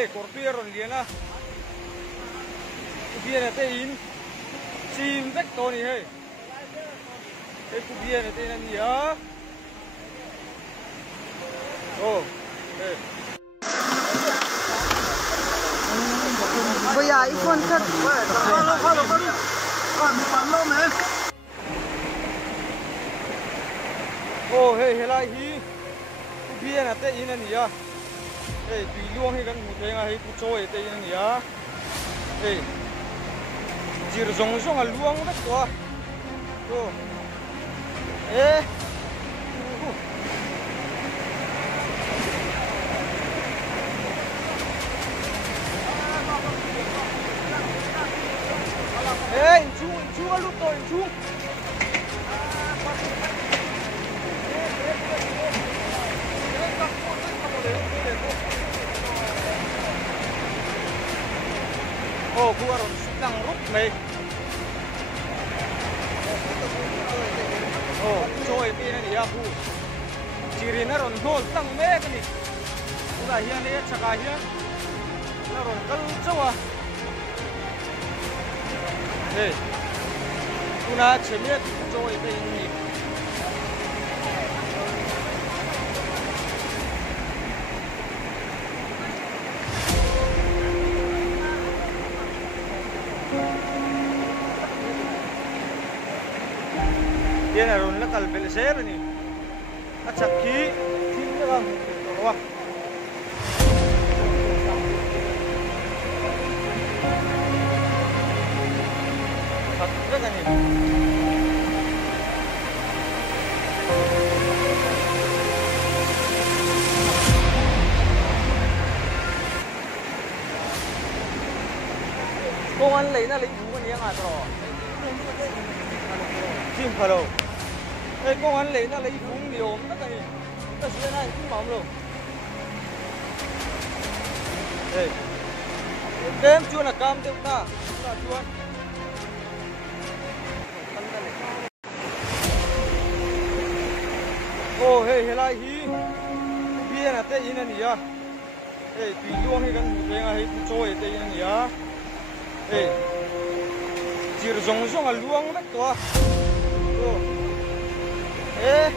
he korpier ron liana kubia na te in chim vek to ni he kubia na te na ni ya oh hey bây giờ iPhone thật oh hey helai hi kubia na te in na ni ya hey tùy luông hay gần một thế ngay cụ trôi tây này nhá hey chỉ là giống giống là luông đấy quá ô ê ê chú lúc tôi chú oh gua ron sedang ruk mei oh coy ti na ya bu ciri na ron hol tang me kani udah hian le chaka hian na ron kal chawa hey kuna chemiet coy ti ni dia naron lakal belser ni at sakhi tin na lang wa at gani công an lấy na lấy vũ cái niang à rồi chim phalo ê công an lấy nó lấy vốn nhiều tất cả tất nhiên này cũng mỏng rồi ê kem chua là cam tiêu ta là chua ô hey helai hi bia là tây in này à ê tùy luông hay gần một thế ngay cũng trôi tây in này à ê chỉ là giống giống là luông đấy quá ô ê